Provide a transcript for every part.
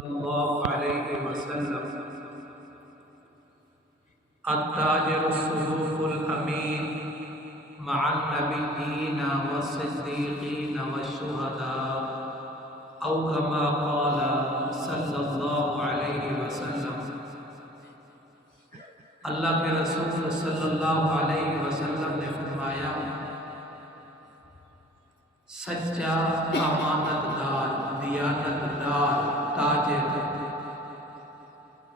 الله عليه وسلم التاجر الصدوق الأمين مع النبيين والصديقين والشهداء أو كما قال صلی اللہ علیہ وسلم۔ اللہ کے رسول صلی اللہ علیہ وسلم نے فرمایا، سچا امانت دار دیانت دار تاجر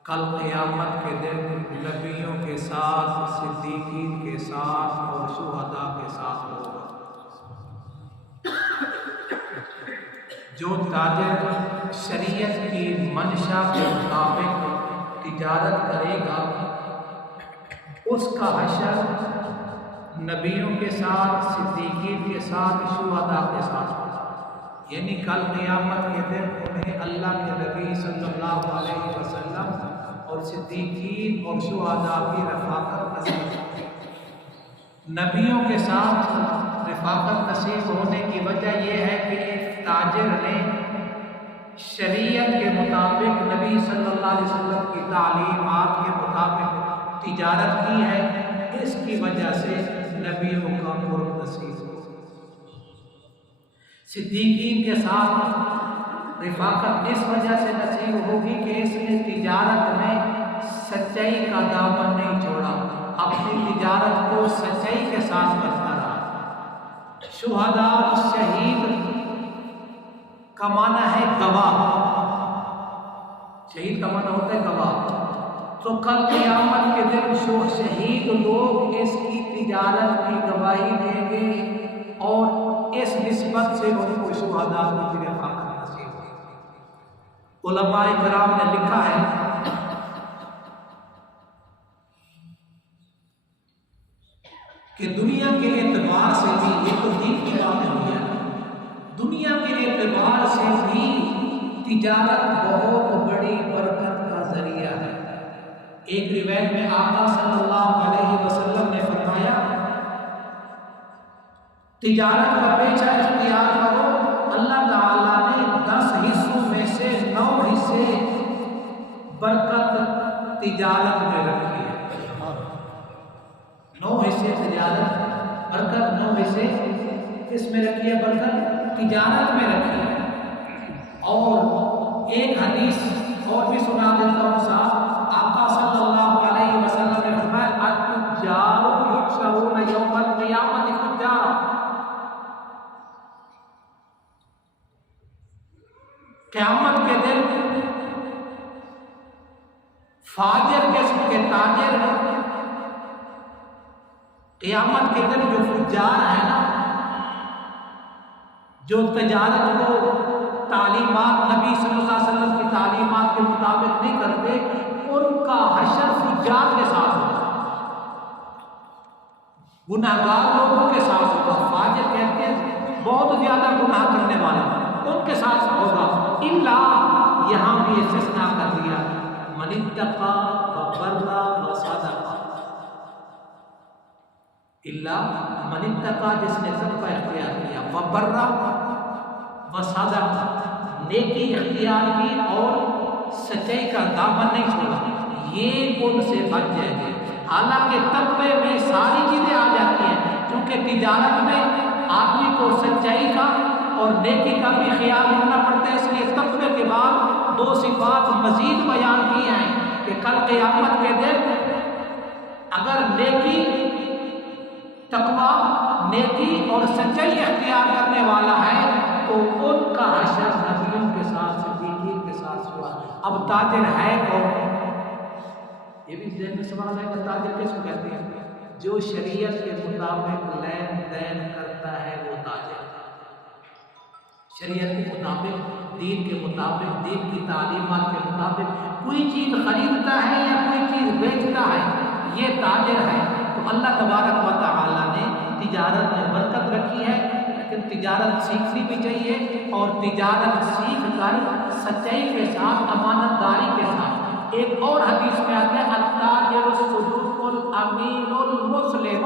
کل قیامت کے دن نبیوں کے ساتھ، صدیقین کے ساتھ اور شہداء کے ساتھ ہوگا۔ جو تاجر شریعت کی منشا کے مطابق تجارت کرے گا، اس کا حشر نبیوں کے ساتھ، صدیقین کے ساتھ، شہداء کے ساتھ ہوگا۔ یعنی کل قیامت کے دن انہیں اللہ کے نبی صلی اللہ علیہ وسلم اور صدیقین اور شہداء کی رفاقت نصیب ہوگی۔ نبیوں کے ساتھ رفاقت نصیب ہونے کی وجہ یہ ہے کہ ایک تاجر نے شریعت کے مطابق نبی صلی اللہ علیہ وسلم کی تعلیمات کے مطابق تجارت کی ہے، اس کی وجہ سے نبیوں کا قرب نصیب ہو۔ صدیقین کے ساتھ رفاقت اس وجہ سے نصیب ہوگی کہ اس نے تجارت میں سچائی کا دامن نہیں چھوڑا، اپنی تجارت کو سچائی کے ساتھ کرتا رہا۔ شہداء شہید کا معنی ہے گواہ، شہید کا معنی ہوتا ہے گواہ۔ تو کل قیامت کے دن شہید لوگ اس کی تجارت کی گواہی دیں گے اور اس نسبت سے ان کو شہداء کی رفاقت نصیب ہوگی۔ علماء کرام نے لکھا ہے کہ دنیا کے اعتبار سے بھی، یہ تو دین کی بات ہوئی ہے، دنیا کے اعتبار سے بھی تجارت بہت بڑی برکت کا ذریعہ ہے۔ ایک روایت میں آقا صلی اللہ علیہ وسلم نے فرمایا، تجارت کا پیشہ اختیار کرو، اللہ تعالیٰ نے 10 حصوں میں سے 9 حصے برکت تجارت میں رکھی ہے۔ 9 حصے تجارت برکت، 9 حصے کس میں رکھی ہے؟ برکت تجارت میں رکھی ہے۔ اور ایک حدیث اور بھی سنا دیتا ہوں صاحب، آقا صلی اللہ علیہ وسلم نے فرمایا، التجار یحشرون یوم القیامۃ فجارا، قیامت کے دن فاجر قسم کے تاجر، قیامت کے دن جو فجار ہے نا، جو تجارت کو تعلیمات نبی صلی اللہ علیہ وسلم کی تعلیمات کے مطابق نہیں کرتے، ان کا حشر فجار کے ساتھ ہوگا، گناہگار لوگوں کے ساتھ ہوگا۔ فاجر کہتے ہیں بہت زیادہ گناہ کرنے والے، ان کے ساتھ ہوگا۔ الا، یہاں بھی استثناء کر دیا، من اتقى وبر وصدق، الا من اتقى، جس نے تقوی اختیار کیا، وبر وصدق، نیکی اختیار کی اور سچائی کا دامن نہیں چھوڑا، یہ ان سے بچ جائیں گے۔ حالانکہ تقوی میں ساری چیزیں آ جاتی ہیں، کیونکہ تجارت میں آدمی کو سچائی کا اور نیکی کا بھی خیال رکھنا پڑتا ہے، اس لیے تقوی کے بعد 2 صفات مزید بیان کی ہیں کہ کل قیامت کے دن اگر نیکی، تقوی، نیکی اور سچائی اختیار کرنے والا ہے تو ان کا حشر نبیوں کے ساتھ، صدیقین کے ساتھ ہوا۔ اب تاجر ہے کون؟ یہ بھی ذہن میں سوال ہے کہ تاجر کس کو کہتے ہیں؟ جو شریعت کے مطابق لین دین کرتا ہے وہ تاجر۔ شریعت کے مطابق، دین کے مطابق، دین کی تعلیمات کے مطابق کوئی چیز خریدتا ہے یا کوئی چیز بیچتا ہے، یہ تاجر ہے۔ تو اللہ تبارک و تعالیٰ نے تجارت میں برکت رکھی ہے، لیکن تجارت سیکھنی بھی چاہیے، اور تجارت سیکھ کر سچائی کے ساتھ، امانت داری کے ساتھ۔ ایک اور حدیث میں آتا ہے، التاجر الصدوق الامین المسلم،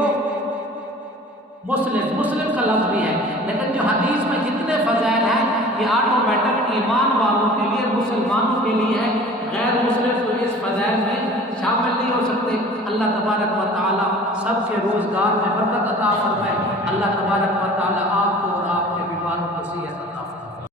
مسلم کا لفظ بھی ہے، لیکن جو حدیث میں جتنے فضائل ہیں یہ آٹومیٹک ایمان والوں کے لیے، مسلمانوں کے لیے ہے، غیر مسلم تو اس فضائل میں شامل نہیں ہو سکتے۔ اللہ تبارک و تعالی سب کے روزگار میں برکت عطا فرمائے۔ اللہ تبارک و تعالی آپ کو اور آپ کے بیماروں کو صحت عطا